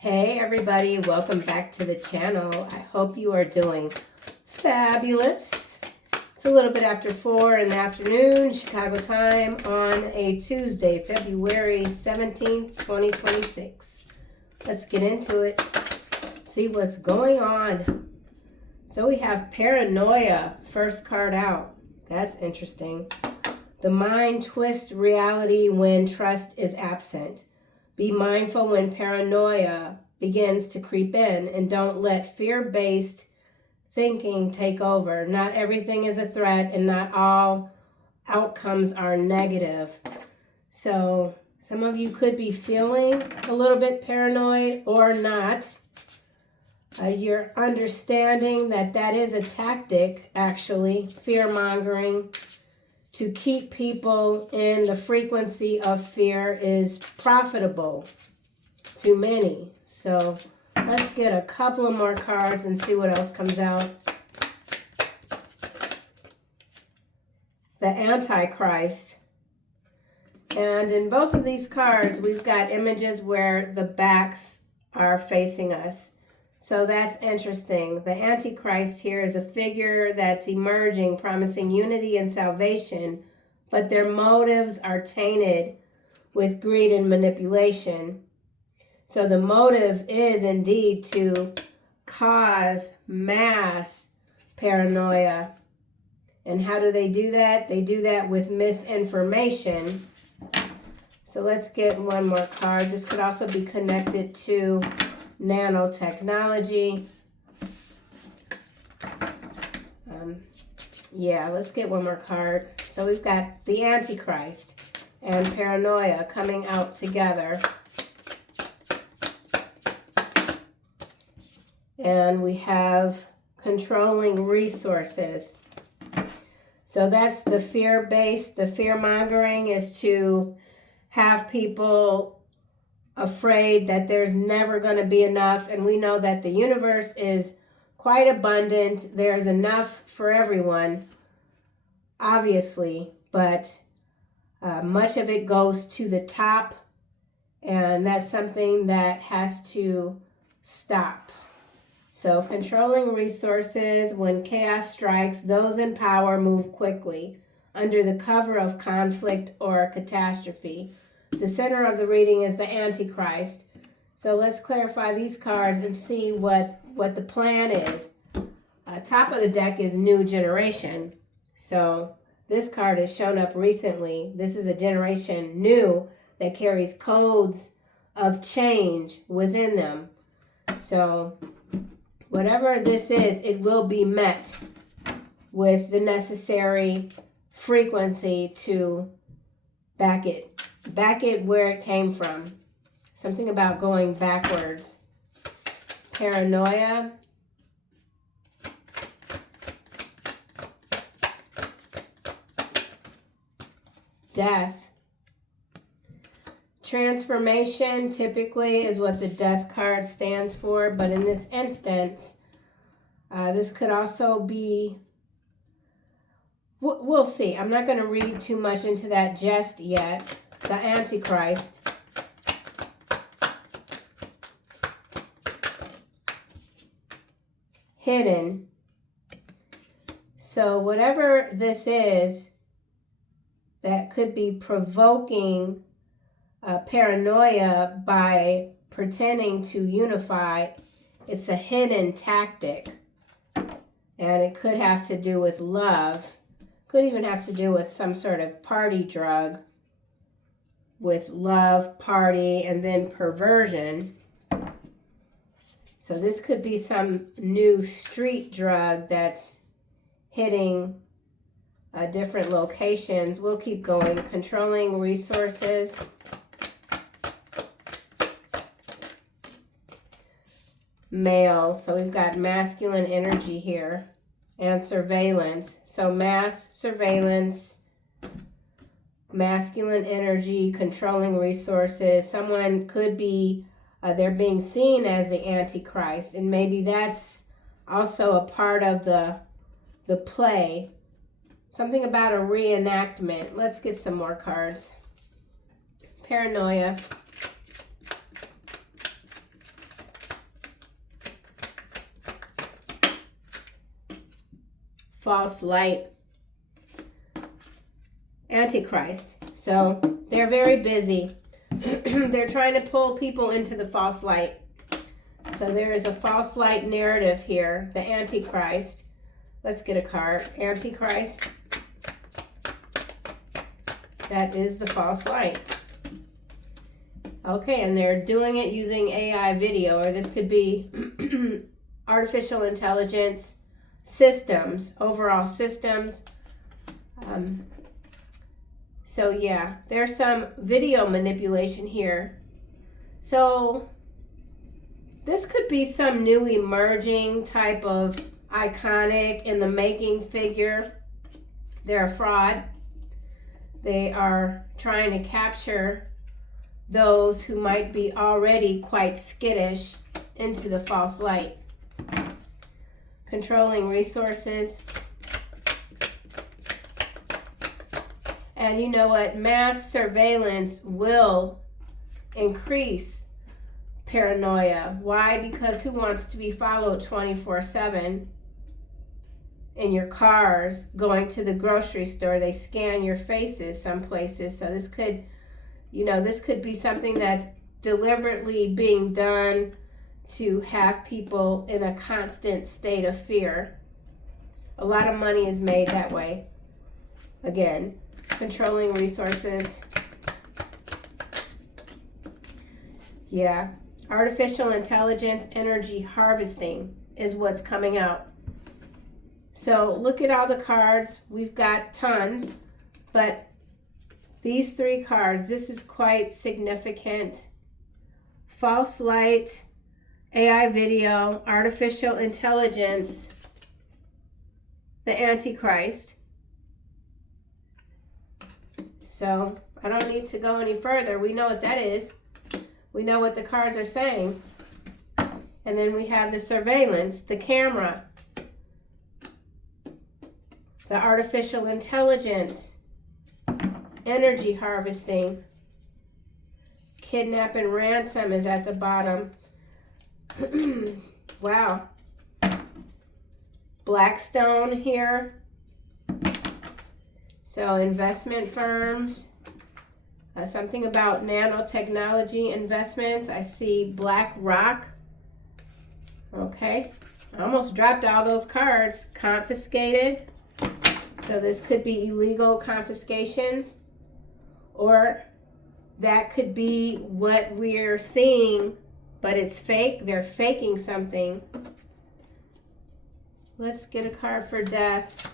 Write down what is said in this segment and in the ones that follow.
Hey everybody, welcome back to the channel. I hope you are doing fabulous. It's a little bit after 4 in the afternoon, Chicago time, on a Tuesday, February 17th, 2026. Let's get into it, see what's going on. So we have paranoia, first card out. That's interesting. The mind twists reality when trust is absent. Be mindful when paranoia begins to creep in, and don't let fear-based thinking take over. Not everything is a threat, and not all outcomes are negative. So some of you could be feeling a little bit paranoid or not. You're understanding that that is a tactic, actually, fear-mongering. To keep people in the frequency of fear is profitable to many. So let's get a couple of more cards and see what else comes out. The Antichrist. And in both of these cards, we've got images where the backs are facing us. So that's interesting. The Antichrist here is a figure that's emerging, promising unity and salvation, but their motives are tainted with greed and manipulation. So the motive is indeed to cause mass paranoia. And how do they do that? They do that with misinformation. So let's get one more card. This could also be connected to nanotechnology. Let's get one more card. So we've got the Antichrist and paranoia coming out together. And we have controlling resources. So that's the fear-based. The fear-mongering is to have people afraid that there's never going to be enough, and we know that the universe is quite abundant. There's enough for everyone, obviously, but much of it goes to the top, and that's something that has to stop. So controlling resources, when chaos strikes, those in power move quickly under the cover of conflict or catastrophe. The center of the reading is the Antichrist. So let's clarify these cards and see what the plan is. Top of the deck is new generation. So this card has shown up recently. This is a generation new that carries codes of change within them. So whatever this is, it will be met with the necessary frequency to back it where it came from. Something about going backwards. Paranoia. Death. Transformation typically is what the death card stands for, but in this instance, this could also be, we'll see. I'm not going to read too much into that just yet. The Antichrist. Hidden. So whatever this is that could be provoking paranoia by pretending to unify, it's a hidden tactic. And it could have to do with love. Could even have to do with some sort of party drug. With love, party, and then perversion. So this could be some new street drug that's hitting different locations. We'll keep going. Controlling resources. Male. So we've got masculine energy here. And surveillance. So mass surveillance. Masculine energy, controlling resources. Someone could be, they're being seen as the Antichrist, and maybe that's also a part of the play. Something about a reenactment. Let's get some more cards. Paranoia. false light, antichrist. So they're very busy. They're trying to pull people into the false light. So there is a false light narrative here, the antichrist. Let's get a card. Antichrist. That is the false light. Okay, and they're doing it using AI video, or this could be artificial intelligence systems, overall systems. So yeah, there's some video manipulation here. So this could be some new emerging type of iconic in the making figure. They're a fraud. They are trying to capture those who might be already quite skittish into the false light. Controlling resources. And you know what? Mass surveillance will increase paranoia. Why? Because who wants to be followed 24/7 in your cars, going to the grocery store? They scan your faces some places. So this could, this could be something that's deliberately being done to have people in a constant state of fear. A lot of money is made that way. Again, controlling resources. Yeah. Artificial intelligence, energy harvesting is what's coming out. So look at all the cards. We've got tons, but these 3 cards, this is quite significant. False light, AI video, artificial intelligence, the Antichrist. So I don't need to go any further. We know what that is. We know what the cards are saying. And then we have the surveillance, the camera, the artificial intelligence, energy harvesting, kidnap and ransom is at the bottom. Wow. Blackstone here. So investment firms. Something about nanotechnology investments. I see BlackRock. Okay. I almost dropped all those cards. Confiscated. So this could be illegal confiscations. Or that could be what we're seeing, but it's fake. They're faking something. Let's get a card for death.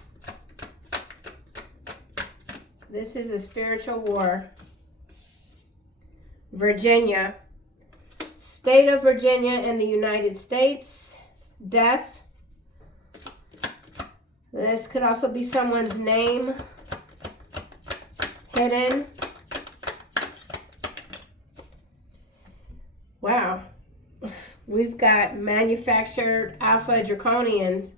This is a spiritual war. Virginia. State of Virginia in the United States. Death. This could also be someone's name. Hidden. Wow. We've got manufactured alpha draconians,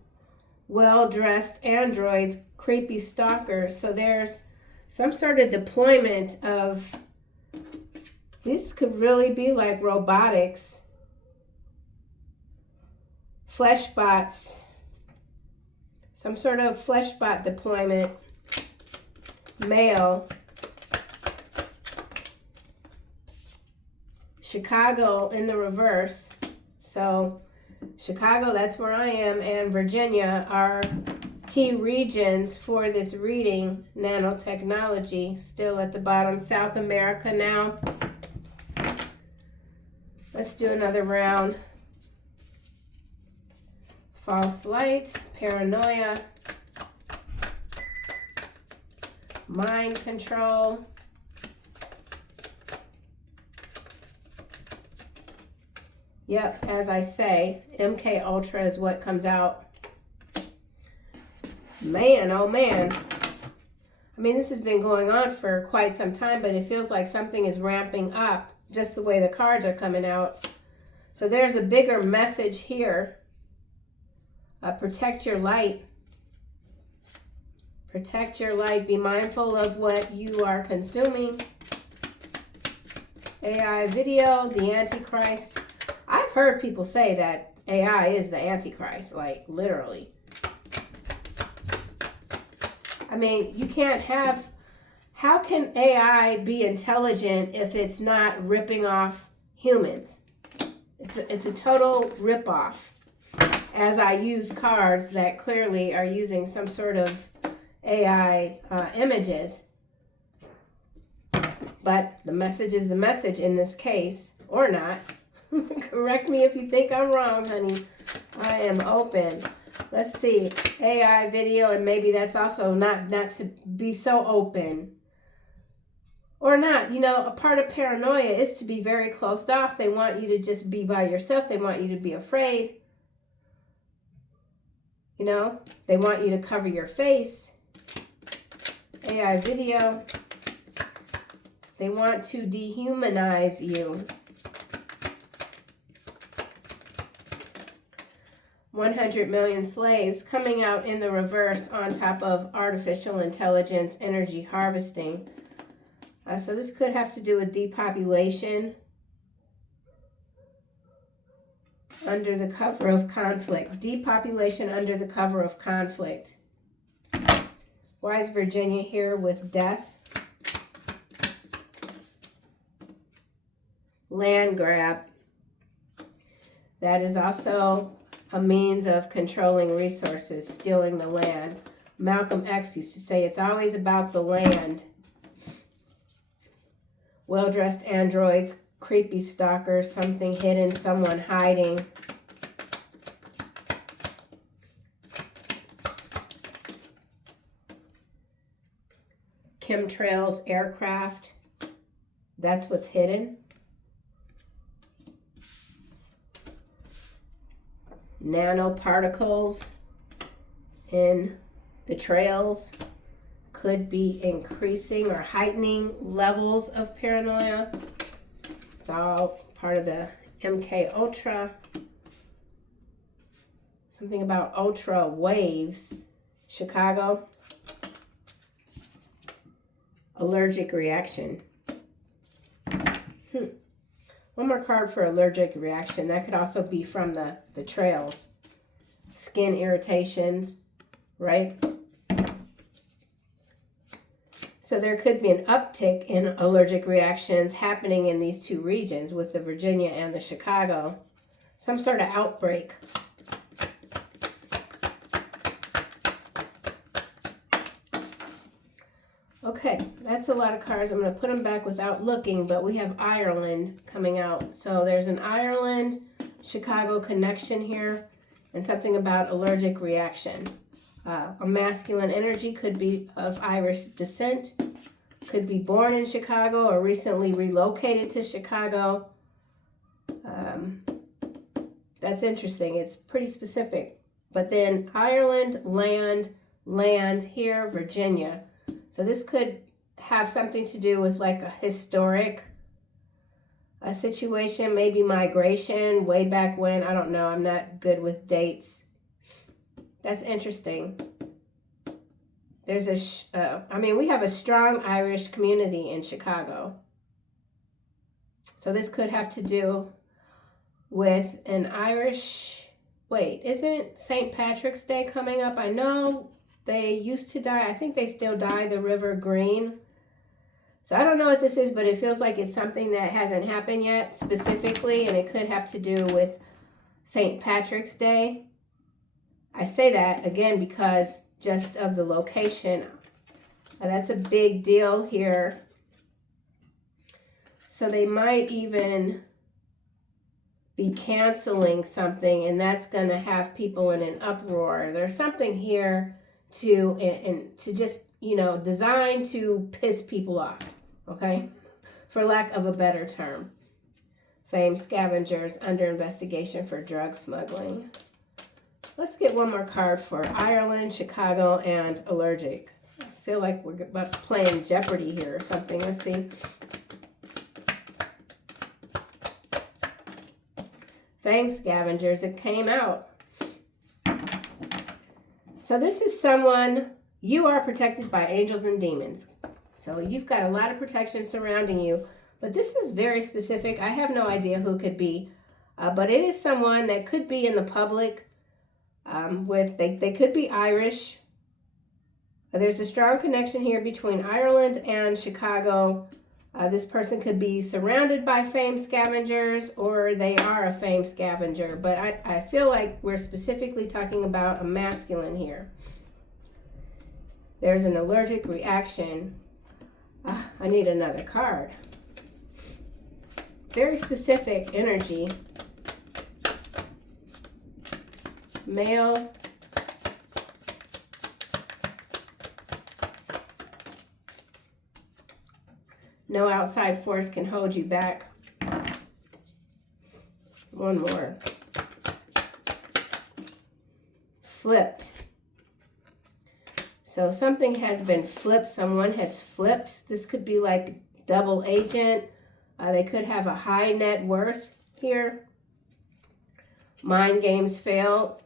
well-dressed androids, creepy stalkers. So there's some sort of deployment of, this could really be like robotics. Flesh bots. Some sort of flesh bot deployment. Male. Chicago in the reverse. So Chicago, that's where I am, and Virginia are key regions for this reading. Nanotechnology still at the bottom. South America now. Let's do another round. False light, paranoia, mind control, yep, as I say, MK Ultra is what comes out. Man, oh man. I mean, this has been going on for quite some time, but it feels like something is ramping up just the way the cards are coming out. So there's a bigger message here. Protect your light. Protect your light. Be mindful of what you are consuming. AI video, the Antichrist. I've heard people say that AI is the Antichrist, like literally. I mean, you can't have, how can AI be intelligent if it's not ripping off humans? It's a total ripoff. As I use cards that clearly are using some sort of AI images. But the message is the message in this case, or not. Correct me if you think I'm wrong, honey. I am open. Let's see. AI video, and maybe that's also not to be so open. Or not. You know, a part of paranoia is to be very closed off. They want you to just be by yourself. They want you to be afraid. You know, they want you to cover your face. AI video. They want to dehumanize you. 100 million slaves coming out in the reverse on top of artificial intelligence energy harvesting. So this could have to do with depopulation under the cover of conflict. Depopulation under the cover of conflict. Why is Virginia here with death? Land grab. That is also a means of controlling resources, stealing the land. Malcolm X used to say it's always about the land. Well-dressed androids, creepy stalkers, something hidden, someone hiding. Chemtrails, aircraft. That's what's hidden. Nanoparticles in the trails could be increasing or heightening levels of paranoia. It's all part of the MK Ultra. Something about ultra waves. Chicago. Allergic reaction. One more card for allergic reaction. That could also be from the trails. Skin irritations, right? So there could be an uptick in allergic reactions happening in these two regions with the Virginia and the Chicago. Some sort of outbreak. Okay, that's a lot of cards. I'm going to put them back without looking, but we have Ireland coming out. So there's an Ireland-Chicago connection here and something about allergic reaction. A masculine energy could be of Irish descent, could be born in Chicago or recently relocated to Chicago. That's interesting. It's pretty specific. But then Ireland, land here, Virginia. So this could have something to do with like a historic situation, maybe migration way back when. I don't know. I'm not good with dates. That's interesting. There's we have a strong Irish community in Chicago. So this could have to do with an Irish, wait, isn't St. Patrick's Day coming up? I know they used to dye, I think they still dye the river green. So I don't know what this is, but it feels like it's something that hasn't happened yet specifically, and it could have to do with St. Patrick's Day. I say that again because just of the location. That's a big deal here. So they might even be canceling something, and that's going to have people in an uproar. There's something here to just, designed to piss people off, okay? For lack of a better term. Famed scavengers under investigation for drug smuggling. Let's get one more card for Ireland, Chicago, and allergic. I feel like we're playing Jeopardy here or something. Let's see. Famed scavengers, it came out. So this is someone, you are protected by angels and demons. So you've got a lot of protection surrounding you. But this is very specific. I have no idea who it could be. But it is someone that could be in the public. They could be Irish. There's a strong connection here between Ireland and Chicago. This person could be surrounded by fame scavengers, or they are a fame scavenger. But I feel like we're specifically talking about a masculine here. There's an allergic reaction. I need another card. Very specific energy. Male. No outside force can hold you back. One more. Flipped. So something has been flipped. Someone has flipped. This could be like double agent. They could have a high net worth here. Mind games failed.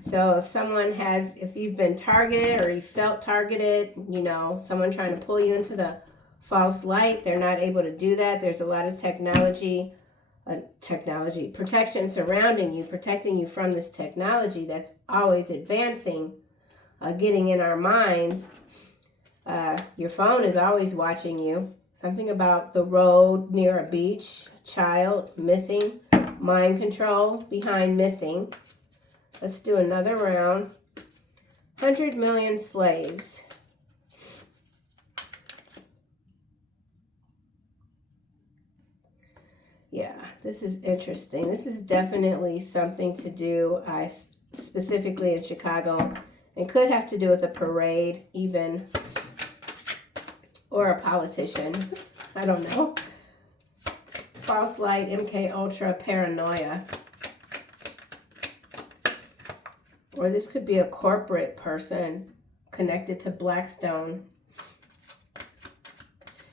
So if you've been targeted or you felt targeted, you know, someone trying to pull you into the false light, they're not able to do that. There's a lot of protection surrounding you, protecting you from this technology that's always advancing, getting in our minds. Your phone is always watching you. Something about the road near a beach, child, missing, mind control behind missing. Let's do another round. 100 million slaves. Yeah, this is interesting. This is definitely something to do, specifically in Chicago. It could have to do with a parade, even, or a politician. I don't know. False light, MK Ultra, paranoia. Or this could be a corporate person connected to Blackstone.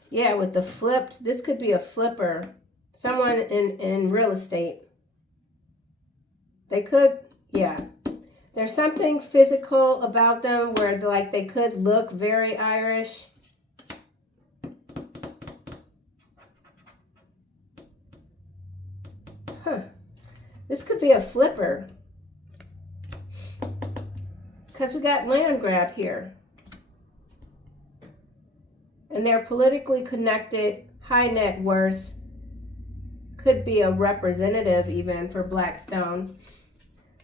Yeah, with the flipped, this could be a flipper. Someone in real estate. They could, yeah. There's something physical about them where like they could look very Irish. Huh. This could be a flipper. Because we got land grab here. And they're politically connected, high net worth. Could be a representative even for Blackstone.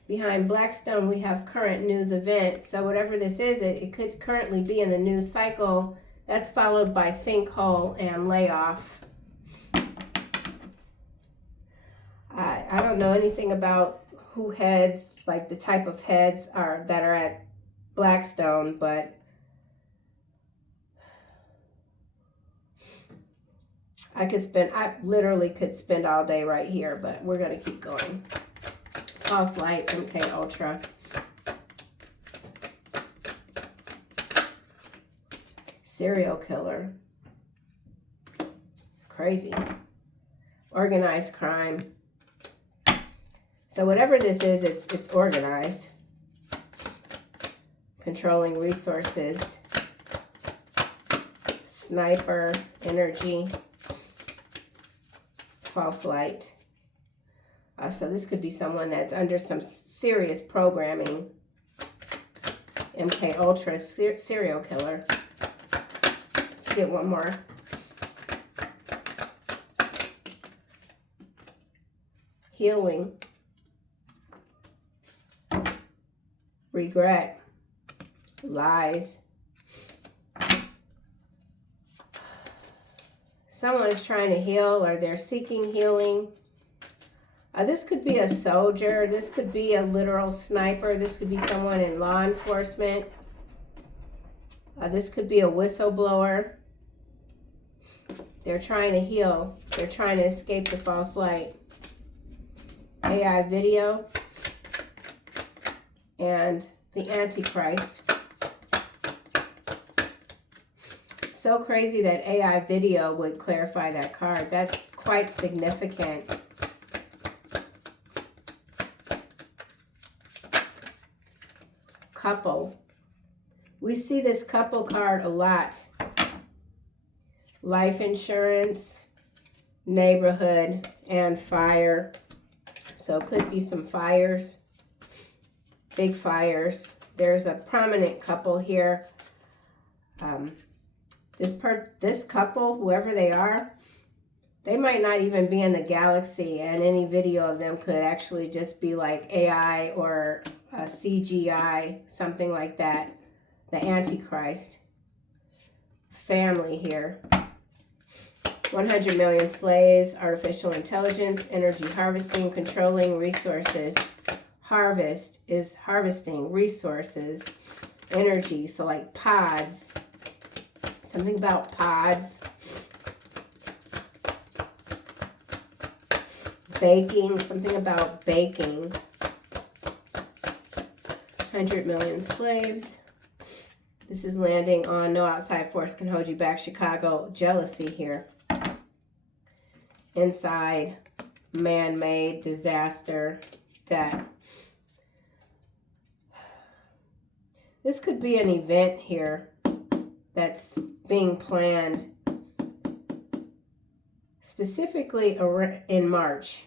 Behind Blackstone, we have current news event. So whatever this is, it could currently be in the news cycle. That's followed by sinkhole and layoff. I don't know anything about who heads, like the type of heads that are at Blackstone, but I literally could spend all day right here, but we're going to keep going. False light, MK Ultra. Serial killer. It's crazy. Organized crime. So whatever this is, it's organized. Controlling resources. Sniper energy. False light. So this could be someone that's under some serious programming. MK Ultra serial killer. Let's get one more. Healing. Regret. Lies. Someone is trying to heal or they're seeking healing. This could be a soldier. This could be a literal sniper. This could be someone in law enforcement. This could be a whistleblower. They're trying to heal. They're trying to escape the false light. AI video. And the antichrist. So crazy that AI video would clarify that card. That's quite significant. Couple. We see this couple card a lot. Life insurance, neighborhood, and fire. So it could be some fires. Big fires. There's a prominent couple here. This couple, whoever they are, they might not even be in the galaxy, and any video of them could actually just be like AI or CGI, something like that. The antichrist family here. 100 million slaves, artificial intelligence, energy harvesting, controlling resources. Harvest is harvesting resources, energy, so like pods. Something about pods. Baking, something about baking. 100 million slaves. This is landing on no outside force can hold you back. Chicago, jealousy here. Inside, man-made, disaster, death. This could be an event here that's being planned specifically in March.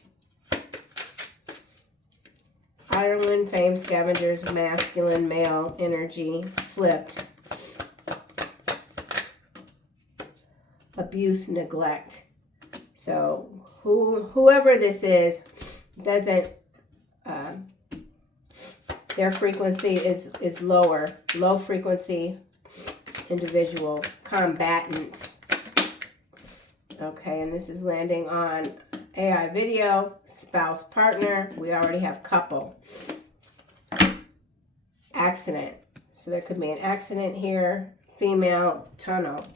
Ireland, fame, scavengers, masculine, male, energy, flipped. Abuse, neglect. So whoever this is doesn't, their frequency is lower, low frequency individual, combatant. Okay, and this is landing on AI video, spouse, partner. We already have couple. Accident. So there could be an accident here. Female, tunnel.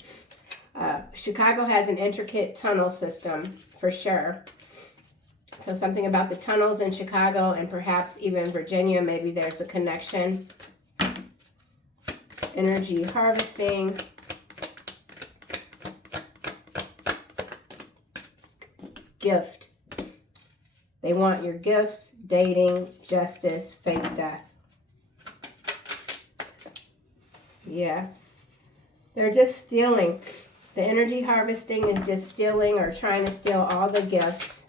Chicago has an intricate tunnel system for sure. So something about the tunnels in Chicago and perhaps even Virginia. Maybe there's a connection. Energy harvesting. Gift. They want your gifts, dating, justice, fake death. Yeah. They're just stealing. The energy harvesting is just stealing or trying to steal all the gifts.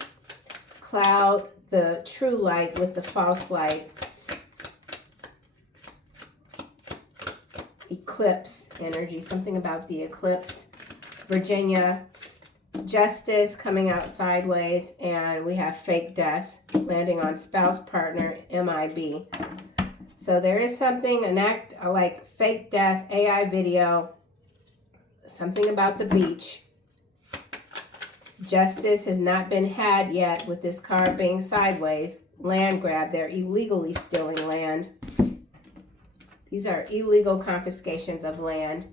Cloud the true light with the false light. Eclipse energy. Something about the eclipse. Virginia. Justice coming out sideways, and we have fake death landing on spouse, partner, MIB. So there is something, an act like fake death, AI video, something about the beach. Justice has not been had yet with this card being sideways. Land grab, they're illegally stealing land. These are illegal confiscations of land.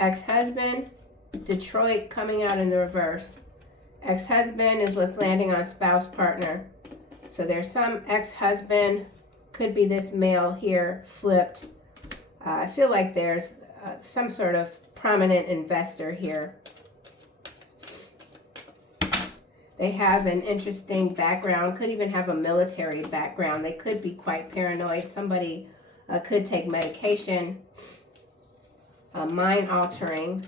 Ex-husband, Detroit coming out in the reverse. Ex-husband is what's landing on spouse, partner. So there's some ex-husband, could be this male here, flipped. I feel like there's some sort of prominent investor here. They have an interesting background, could even have a military background. They could be quite paranoid. Somebody could take medication. Mind altering.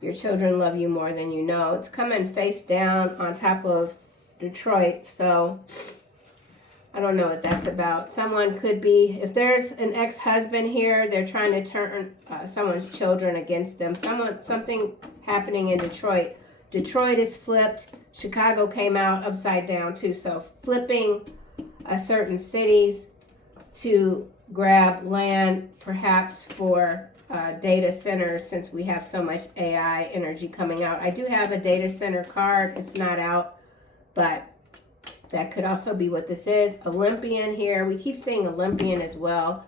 Your children love you more than you know. It's coming face down on top of Detroit. So I don't know what that's about. Someone could be, if there's an ex-husband here, they're trying to turn someone's children against them. Something happening in Detroit. Detroit is flipped. Chicago came out upside down too. So flipping certain cities to grab land, perhaps for data centers, since we have so much AI energy coming out. I do have a data center card. It's not out, but that could also be what this is. Olympian here. We keep saying Olympian as well.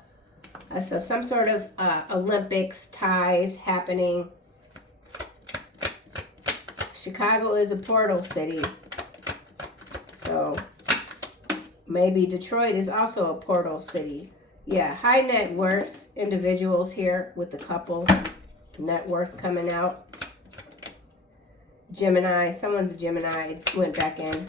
So some sort of Olympics ties happening. Chicago is a portal city. So maybe Detroit is also a portal city. Yeah, high net worth individuals here with the couple. Net worth coming out. Gemini. Someone's a Gemini. Went back in.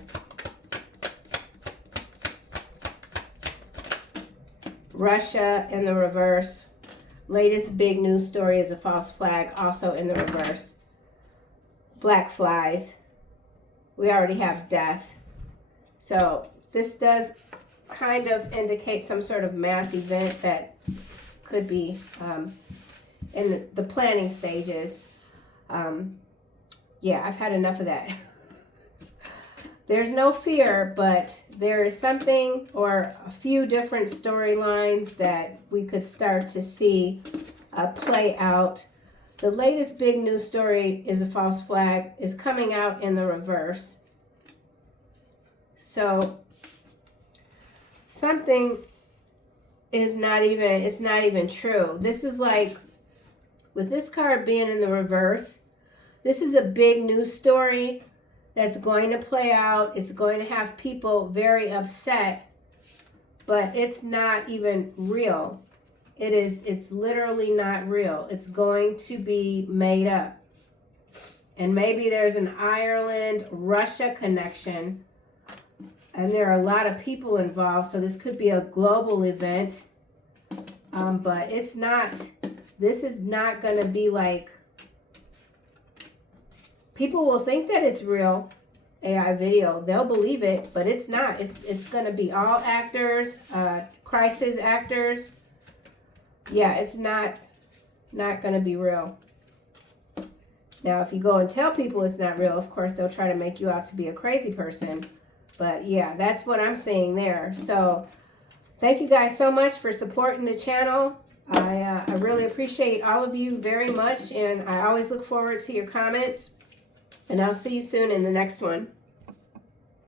Russia in the reverse. Latest big news story is a false flag, also in the reverse. Black flies. we already have death. So this does kind of indicate some sort of mass event that could be in the planning stages. Yeah, I've had enough of that. There's no fear, but there is something or a few different storylines that we could start to see play out. The latest big news story is a false flag is coming out in the reverse. So something is not even true. This is like, with this card being in the reverse, this is a big news story that's going to play out. It's going to have people very upset, but it's not even real. It's literally not real. It's going to be made up. And maybe there's an Ireland-Russia connection, and there are a lot of people involved, so this could be a global event. But it's not, this is not going to be like, people will think that it's real AI video. They'll believe it, but it's not. It's going to be all actors, crisis actors. Yeah, it's not going to be real. Now, if you go and tell people it's not real, of course, they'll try to make you out to be a crazy person. But yeah, that's what I'm seeing there. So thank you guys so much for supporting the channel. I really appreciate all of you very much, and I always look forward to your comments. And I'll see you soon in the next one.